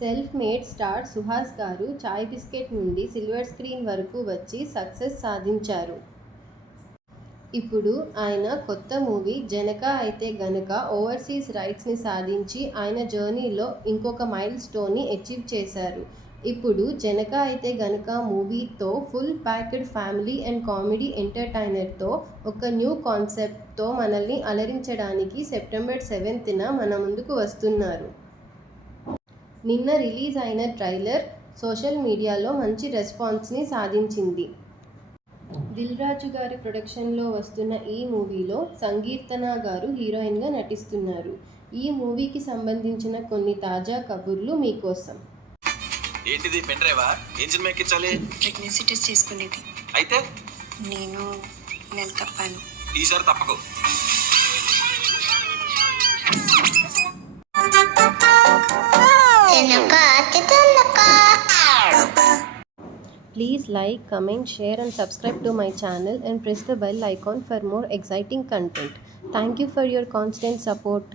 Self made star Suhas గారు చాయ్ biscuit నుండి silver screen వరకు వచ్చి సక్సెస్ సాధించారు. ఇప్పుడు ఆయన కొత్త మూవీ 'జనక అయితే గనుక' ఓవర్సీస్ రైట్స్ని సాధించి ఆయన జర్నీలో ఇంకొక మైల్ స్టోన్ని అచీవ్ చేశారు. ఇప్పుడు 'జనక అయితే గనుక' మూవీతో full packed family and comedy ఎంటర్టైనర్తో ఒక న్యూ కాన్సెప్ట్తో మనల్ని అలరించడానికి సెప్టెంబర్ 7న మన ముందుకు వస్తున్నారు. నిన్న రిలీజ్ అయిన ట్రైలర్ సోషల్ మీడియాలో మంచి రెస్పాన్స్ని సాధించింది. దిల్ రాజు గారి ప్రొడక్షన్లో వస్తున్న ఈ మూవీలో సంకీర్తన గారు హీరోయిన్గా నటిస్తున్నారు. ఈ మూవీకి సంబంధించిన కొన్ని తాజా కబుర్లు మీకోసం. ఏంటిది పెన్ డ్రైవా? ఏం సినిమా ఎక్కించాలి? ప్రెగ్నెన్సీ టెస్ట్ చేసుకునేది. అయితే నేను నెల తప్పాను. ఈసారి తప్పకు. Please like, comment, share and subscribe to my channel and press the bell icon for more exciting content. Thank you for your constant support.